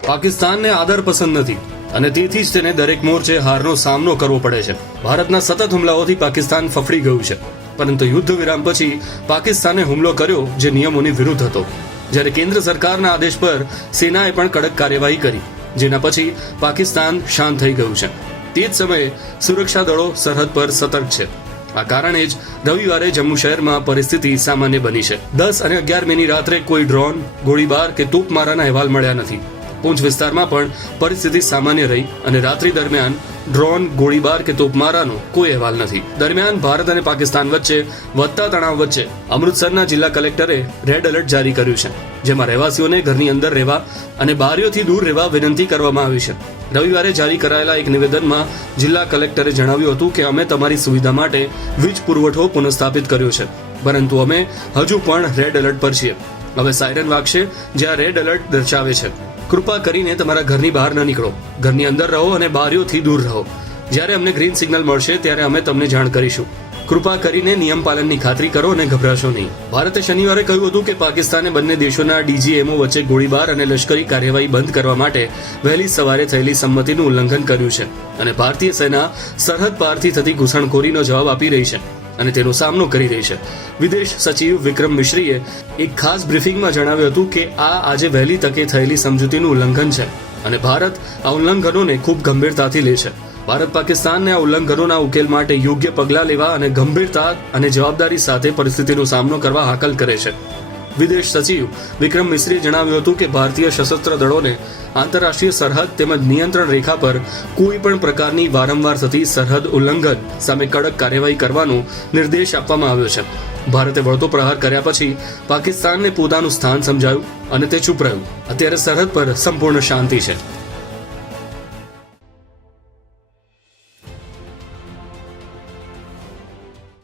પાકિસ્તાનને આદર પસંદ નથી અને તેથી જ તેને દરેક મોરચે હારનો સામનો કરવો પડે છે. ભારતના સતત હુમલાઓથી પાકિસ્તાન ફફડી ગયું છે. પરંતુ યુદ્ધ વિરામ પછી પાકિસ્તાને હુમલો કર્યો જે નિયમોની વિરુદ્ધ હતો. જ્યારે કેન્દ્ર સરકારના આદેશ પર સેનાએ પણ કડક કાર્યવાહી કરી, જેના પછી પાકિસ્તાન શાંત થઈ ગયું છે. તે જ સમયે સુરક્ષા દળો સરહદ પર સતર્ક છે. આ કારણે જ રવિવારે જમ્મુ શહેરમાં પરિસ્થિતિ સામાન્ય બની છે. દસ અને અગિયાર મેની રાત્રે કોઈ ડ્રોન, ગોળીબાર કે તોપમારાના અહેવાલ મળ્યા નથી. પૂંછ વિસ્તારમાં પણ પરિસ્થિતિ સામાન્ય રહી અને રાત્રિ દરમિયાન ડ્રોન, ગોળીબાર કે તોપમારાનો કોઈ અહેવાલ નથી. દરમિયાન ભારત અને પાકિસ્તાન વચ્ચે વધતા તણાવ વચ્ચે અમૃતસરના જિલ્લા કલેક્ટરે રેડ એલર્ટ જારી કર્યું છે, જેમાં રહેવાસીઓને ઘરની અંદર રહેવા અને બારીઓથી દૂર રહેવા વિનંતી કરવામાં આવી છે. રવિવારે જારી કરાયેલા એક નિવેદનમાં જિલ્લા કલેક્ટરે જણાવ્યું હતું કે અમે તમારી સુવિધા માટે વીજ પુરવઠો પુનઃસ્થાપિત કર્યો છે, પરંતુ અમે હજુ પણ રેડ એલર્ટ પર છીએ. હવે સાયરન વાગશે જ્યાં રેડ એલર્ટ દર્શાવે છે. કૃપા કરીને તમારા ઘરની બહાર ન નીકળો. ઘરની અંદર રહો અને બારીઓથી દૂર રહો. જ્યારે અમને ગ્રીન સિગ્નલ મળશે, ત્યારે અમે તમને જાણ કરીશું. કૃપા કરીને નિયમ પાલનની ખાતરી કરો અને ગભરાશો નહીં. ભારતે શનિવારે કહ્યું હતું કે પાકિસ્તાને બંને દેશોના ડીજીએમઓ વચ્ચે ગોળીબાર અને લશ્કરી કાર્યવાહી બંધ કરવા માટે વહેલી સવારે થયેલી સંમતિનું ઉલ્લંઘન કર્યું છે. અને ભારતીય સેના સરહદ પારથી થતી ઘૂસણખોરીનો જવાબ આપી રહી છે. અને તેનો સામનો કરી રહી છે. વિદેશ સચિવ વિક્રમ મિશ્રીએ એક ખાસ બ્રીફિંગમાં જણાવ્યું હતું કે આ આજે વહેલી તકે થયેલી સમજૂતીનું ઉલ્લંઘન છે અને ભારત આ ઉલ્લંઘનોને ખૂબ ગંભીરતાથી લે છે. ભારત પાકિસ્તાનને આ ઉલ્લંઘનોના ઉકેલ માટે યોગ્ય પગલાં લેવા અને ગંભીરતા અને જવાબદારી સાથે પરિસ્થિતિનો સામનો કરવા હાકલ કરે છે. વિદેશ સચિવ વિક્રમ મિશ્રીએ જણાવ્યું હતું કે ભારતીય સશસ્ત્ર દળોને આંતરરાષ્ટ્રીય સરહદ તેમજ નિયંત્રણ રેખા પર કોઈ પણ પ્રકારની વારંવાર થતી સરહદ ઉલ્લંઘન સામે કડક કાર્યવાહી કરવાનો નિર્દેશ આપવામાં આવ્યો છે. ભારતે વળતો પ્રહાર કર્યા પછી પાકિસ્તાનને પોતાનું સ્થાન સમજાયું અને તે ચૂપ રહ્યું. અત્યારે સરહદ પર સંપૂર્ણ શાંતિ છે.